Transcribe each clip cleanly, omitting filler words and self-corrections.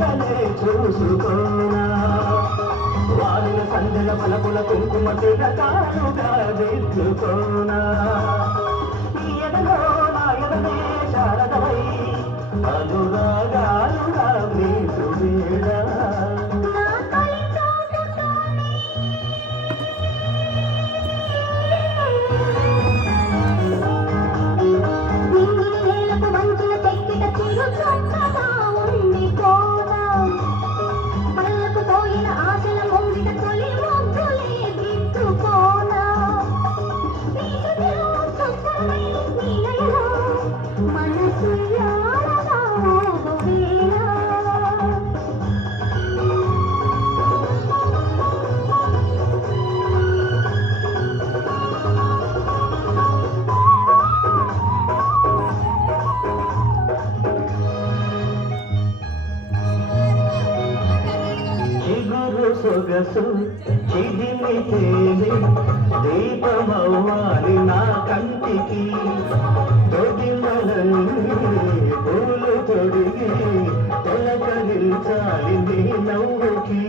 లేఖలే చూసుకోనా వారిన సందెల పలపుల కుంకుమ తిలకాలుగా దిద్దుకోనా ఈ ఎదలో నా ఎదనే శారదవై అనురాగాలుగా నీకు వేడా సొగసు చిదిమి తేలి దీపమవ్వాలి నా కంటికి తొడిమలన్నీ పూలు తొడిగి తొలకరించాలి నీ నవ్వుకి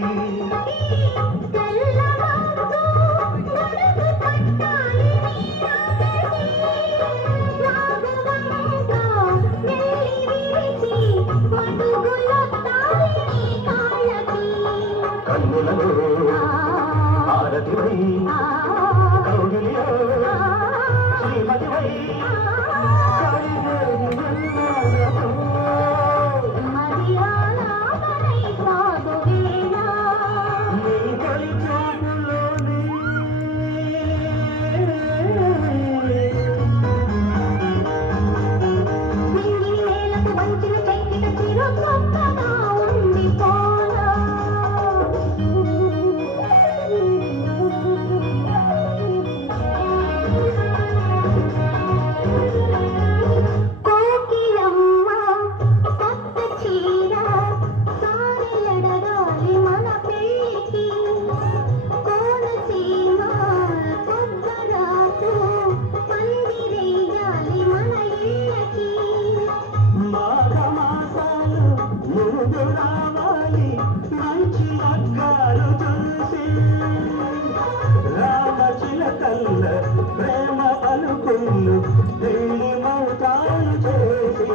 కన్నులలో ఆరతివై కౌగిలిలో శ్రీమతివై ప్రేమ పలుకులు పెళ్లి మౌతాలు చేసి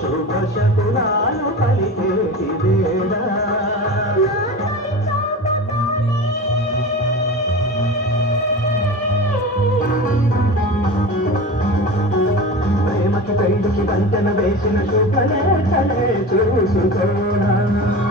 శుభ శకునాలు పలికేటి వేళ కైడికి వంతెన వేసిన శుభలేఖలే చూసుకోనా